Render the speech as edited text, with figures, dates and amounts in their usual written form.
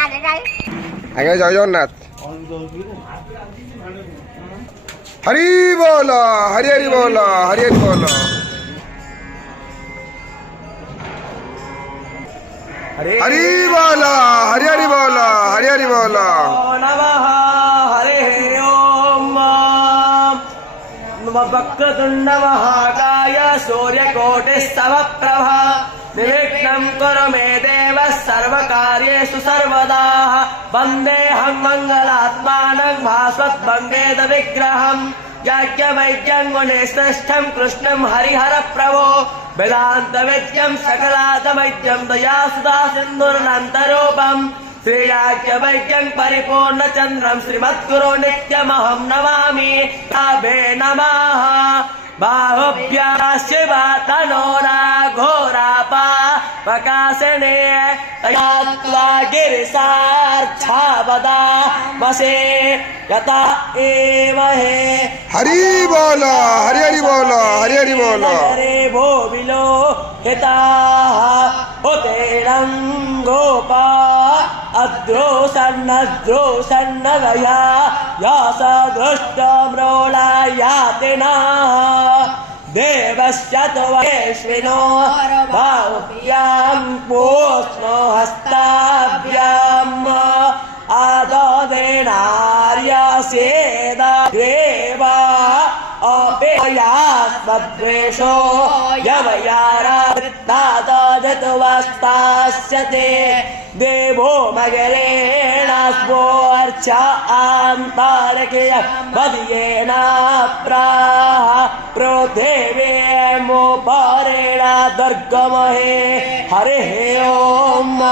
आगे जय जगन्नाथ हरि बोल हरि हरि बोल हरि हरि बोल हरि बोल हरि हरि बोल हरि हरि बोल नमः हरे ओम वक्रतुंड महाकाय सूर्यकोटि समप्रभा निर्विघ्नं कुरु मे देव सर्वकार्येषु सर्वदा वन्देऽहं मंगलात्मानं भास्वद्वन्देत विग्रहम् याज्ञवैद्यं गुणेश्रेष्ठं कृष्णं हरिहर प्रभो वेदांत वेद्यं सकलातवैद्यं दया सुधा सिन्धुरनन्तरूपम् श्रीयाज्ञवैद्यं परिपूर्णचन्द्रं श्रीमद्गुरो नित्यमहं नमामि ताभे नमः बाहुभ्यः शिवा तनोरा घोरापा प्रकाशने तयात्वा गिरिसार्च्छावदा वसे यथा एव हे हरि बोल हरि हरि बोल हरि हरि बोल हरे भो विलो हिताः उतेरं गोपा अद्रोसन्न गया यास दृष्टम्रोला यातिना देवस्य त्वयेष्विनो बाहुभ्यां पोष्णो हस्ताभ्याम् आददेनार्यसेदा देवा अपेयास्मद्वेषो यवयाराजतुवस्तास्यते देवो मगरेण स्पोर्चा आन्तारकेय मदीयेन प्राह प्रोदेवेमोपरेण दुर्गमहे हरिः ओम्।